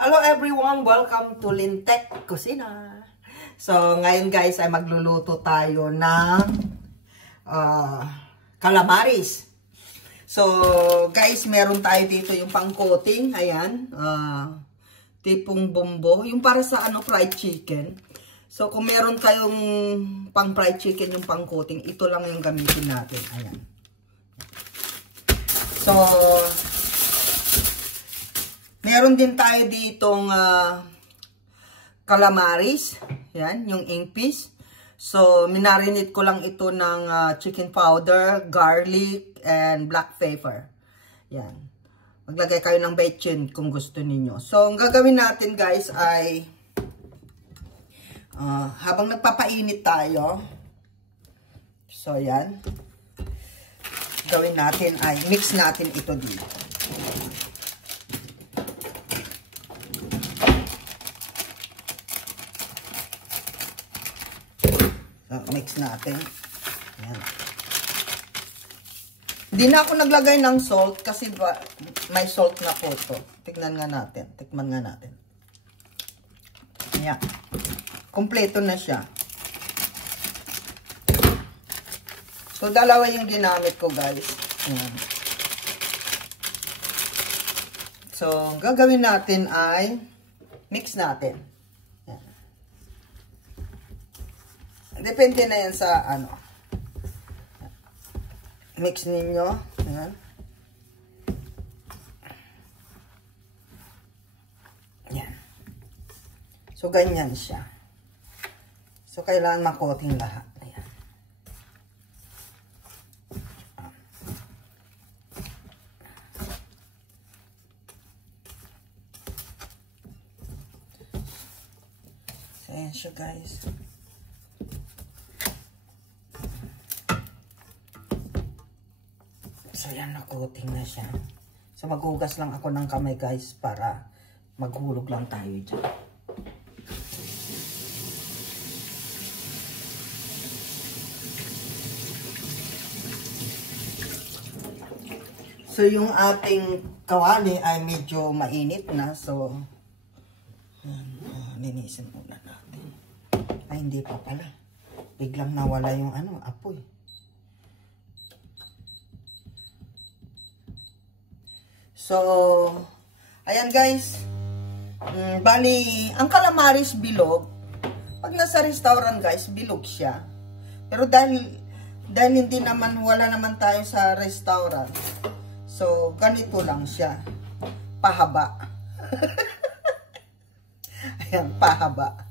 Hello everyone! Welcome to Lintek Kusina. So, ngayon guys ay magluluto tayo ng calamaris. So, guys, meron tayo dito yung pang-coating. Ayan. Tipong bumbo. Yung para sa fried chicken. So, kung meron kayong pang-fried chicken yung pang-coating, ito lang yung gamitin natin. Ayan. So, meron din tayo ditong calamaris. Yan, yung ingpis. So, minarinate ko lang ito ng chicken powder, garlic, and black pepper. Yan. Maglagay kayo ng bechin kung gusto ninyo. So, ang gagawin natin guys ay habang nagpapainit tayo. So, yan. Gawin natin ay mix natin ito dito. So, mix natin. Ayan. Hindi na ako naglagay ng salt kasi may salt na po ito. Tignan nga natin. Tikman nga natin. Ayan. Kompleto na siya. So, dalawa yung ginamit ko, guys. Ayan. So, gagawin natin ay mix natin. Ayan. Depende na yan sa mix ninyo. Ayan. Ayan. So, ganyan siya. So, kailangan makoting lahat. Ayan siya guys. So yan, nakoting na siya. So maghugas lang ako ng kamay guys para maghulog lang tayo dyan. So yung ating kawali ay medyo mainit na. So linisin muna natin. Ay, hindi pa pala. Biglang nawala yung apoy. So, ayan guys. Bali, ang calamaris bilog. Pag nasa restaurant guys, bilog siya. Pero dahil hindi naman, wala naman tayo sa restaurant. So, ganito lang siya. Pahaba. Ayan, pahaba.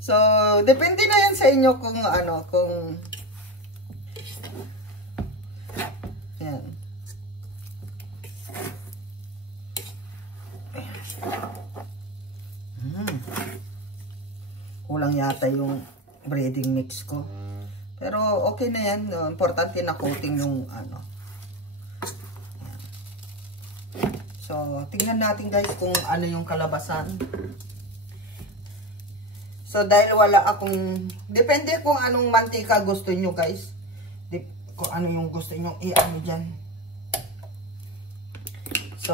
So, depende na yan sa inyo kung kung ayan. Kulang yata yung breading mix ko. Pero okay na yan. Importante na coating yung So, tingnan natin guys kung ano yung kalabasan. So, dahil wala akong, depende kung anong mantika gusto nyo guys. Kung ano yung gusto nyo i-ano dyan. So,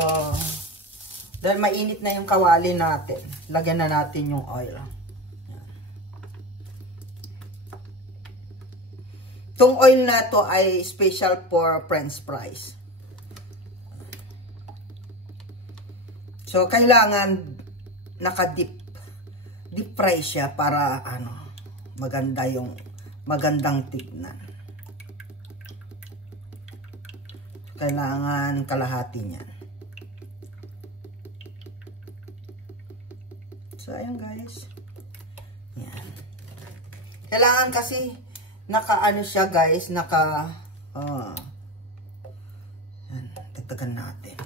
dahil mainit na yung kawali natin, lagyan na natin yung oil. Itong oil na to ay special for French fries. So, kailangan naka-deep fry siya para magandang tignan. Kailangan kalahati niyan. So, ayan guys. Yan. Kailangan kasi siya guys, yan, tagtagan natin.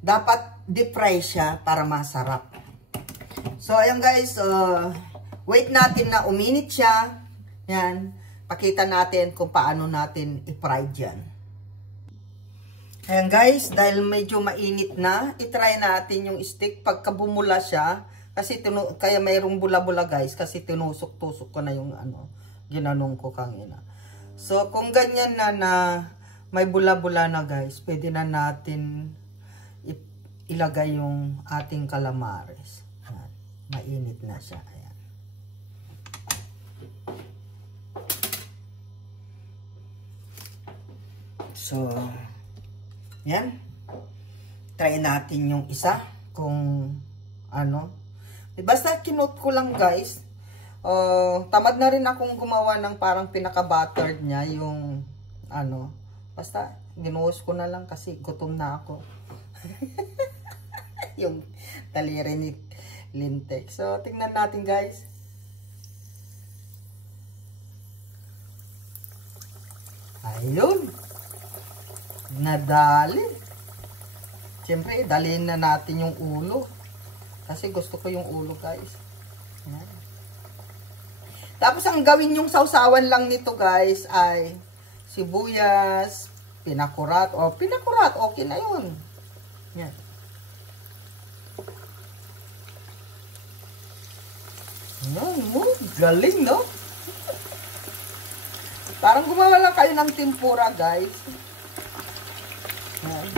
Dapat deep fry siya para masarap. So, ayan guys, wait natin na uminit siya. Yan. Pakita natin kung paano natin i-fry dyan. Ayan guys, dahil medyo mainit na, i-try natin yung stick pagka bumula siya. Kasi kaya mayroong bula-bula guys, kasi tinusok-tusok ko na yung ginanong ko kanina. So, kung ganyan na may bula-bula na guys, pwede na natin ilagay yung ating calamares. Ayan. Mainit na siya. Ayan. So, yan. Try natin yung isa kung ano. Basta kinot ko lang guys. Tamad na rin akong gumawa ng parang pinaka-buttered niya yung ano. Basta ginuhos ko na lang kasi gutom na ako. Yung taliri ni Lintek. So, tingnan natin guys. Ayun. Nadali. Siyempre, dalhin na natin yung ulo. Kasi gusto ko yung ulo guys. Yan. Tapos, ang gawin yung sausawan lang nito guys ay sibuyas, pinakurat. O, pinakurat. Okay na yun. Yan. Yan, galing, no? Parang gumawa lang kayo ng tempura, guys. Yan.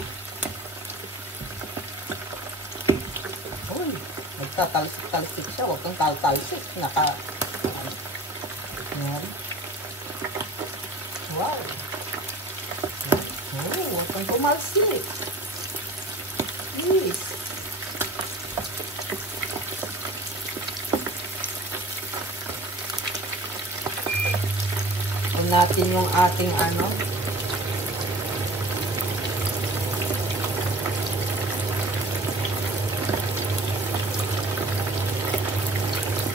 Uy, nagtatalsik-talsik siya. Huwag kang talsik. Yan. Wow. Oh, huwag kang tumalsik. Yes. Natin yung ating ano.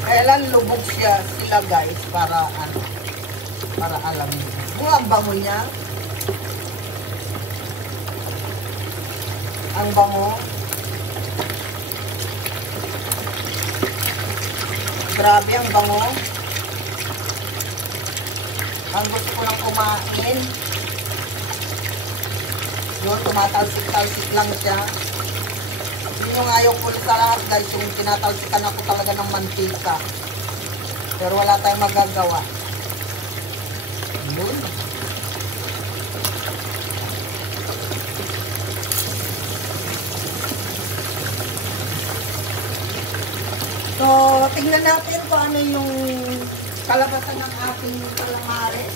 Kailan lubog sila guys para ano, para alam niyo. Kung ang bango niya. Ang bango. Grabe ang bango. Ang gusto ko lang kumain. Yun, tumatalsik-talsik lang siya. Yun yung ayaw ko sa lahat guys, yung tinatalsikan ako talaga ng mantika. Pero wala tayong magagawa. Yun. So, tingnan natin kung ano yung kalabasan ng ating calamares.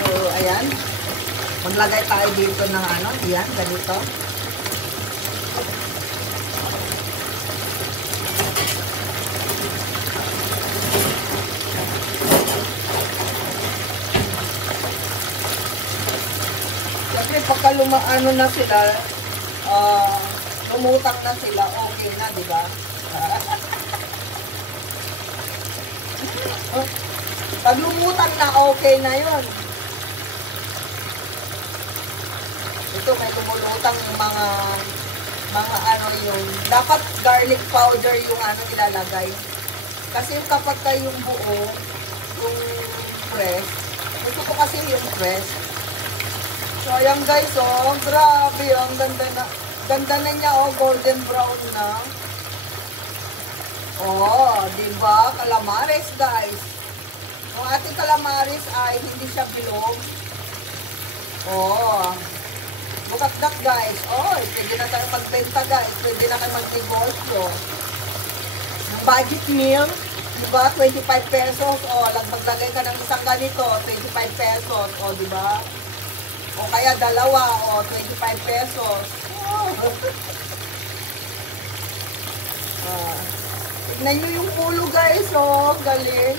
So, ayan. Maglagay tayo dito ng ano, yan, ganito. Pagka lumaano na sila, lumutang na sila, okay na, di ba? Pag lumutang na, okay na yun. Ito, may lumulutang yung mga ano yung, dapat garlic powder yung ano ilalagay. Kasi kapag yung buo, yung fresh, gusto ko kasi yung fresh. So, ayan guys, oh, grabe, ang ganda na niya, oh, golden brown na. Oh, diba? Calamares, guys. Ang ating calamares ay hindi siya bilog. Oh, look at that, guys. Oh, pwede na tayo magbenta, guys. Pwede na tayo magnegosyo. Yung budget meal, diba? 25 pesos. Oh, maglagay ka ng isang ganito, 25 pesos. Oh, diba? O kaya dalawa, o 25 pesos. Oh. Tignan nyo yung ulo guys, oh, galing.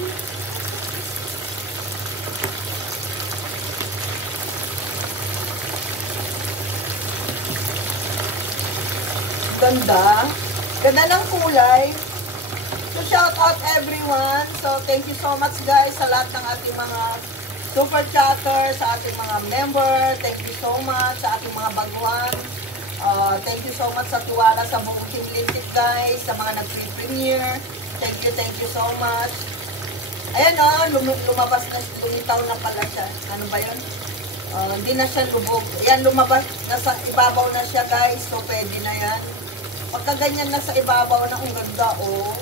Ganda. Ganda ng kulay. So, shout out everyone. So, thank you so much guys sa lahat ng ating mga super chatter, sa ating mga member. Thank you so much sa ating mga baguhan. Thank you so much sa tiwala sa buong Team Lintik guys, sa mga nag-premiere. Thank you so much. Ayan o, lumabas na, lumitaw na pala siya. Ano ba yun? Hindi na siya lubog. Ayan, lumabas. Nasa ibabaw na siya, guys. So, pwede na yan. Pagka ganyan nasa ibabaw na, ang ganda, oh.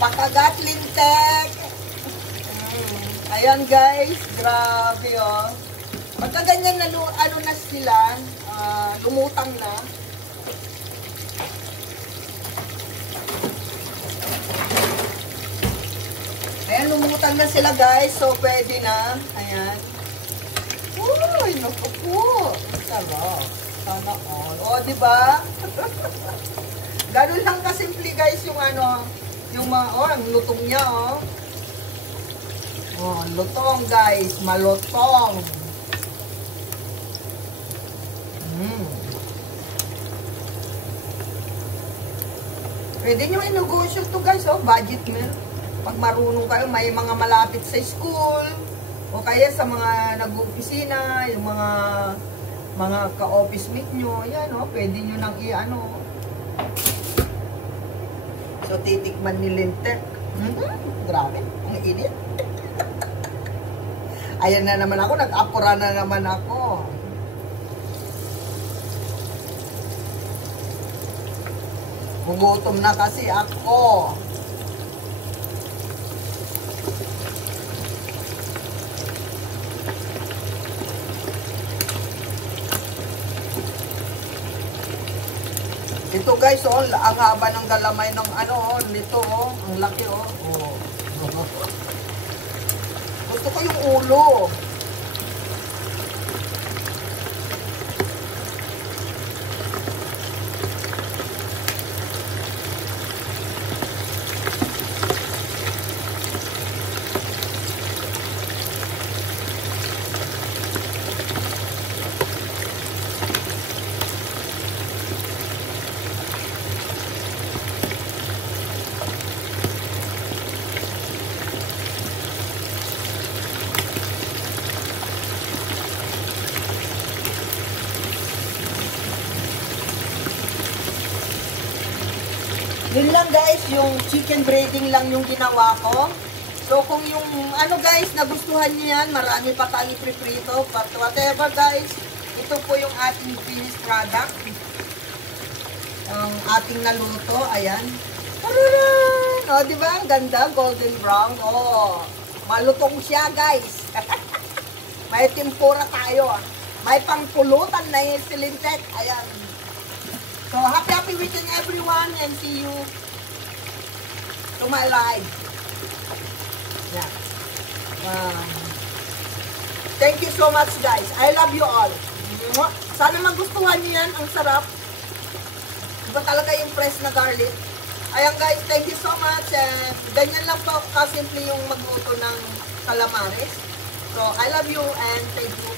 Pakagat lintek. Ayan, guys. Grabe, oh. Pagka ganyan na, ano na sila, lumutang na. Ayan, lumutang na sila, guys. So, pwede na. Ayan. Uy, naku po. Sarap. Sana all. O, diba? Ganun lang kasimple, guys, yung ano, yung mga, ang lutong niya, oh. Lutong, guys. Malutong. Pwede nyo inegosyo to, guys, oh. Budget meal. Pag marunong kayo, may mga malapit sa school, o kaya sa mga nag-opisina, yung mga ka-office mate nyo, yan o, pwede nyo nang i-ano. So, titikman ni Lintek. Grabe, ang init. Ayan na naman ako, nag-apura na naman ako. Gugutom na kasi ako. Ito, guys, oh, ang haba ng galamay ng ano, nito, oh, ang laki, oh. Gusto ko yung ulo. Yun lang, guys, yung chicken breading lang yung ginawa ko. So kung yung ano, guys, nagustuhan niyo yan, marami pa tayong ipiprito. But whatever, guys, ito po yung ating finished product. Ang ating naluto, ayan. O, diba? Ang ganda, golden brown. O, malutong siya, guys. May tempura tayo. May pangpulutan na yung silintek. Ayan. So, happy weekend everyone and see you to my live. Yeah. Thank you so much, guys. I love you all. Sana magustuhan niyo yan. Ang sarap. Iba talaga yung fresh na garlic. Ayan, guys. Thank you so much. Ganyan lang po kasimple yung magluto ng calamares. So, I love you and thank you.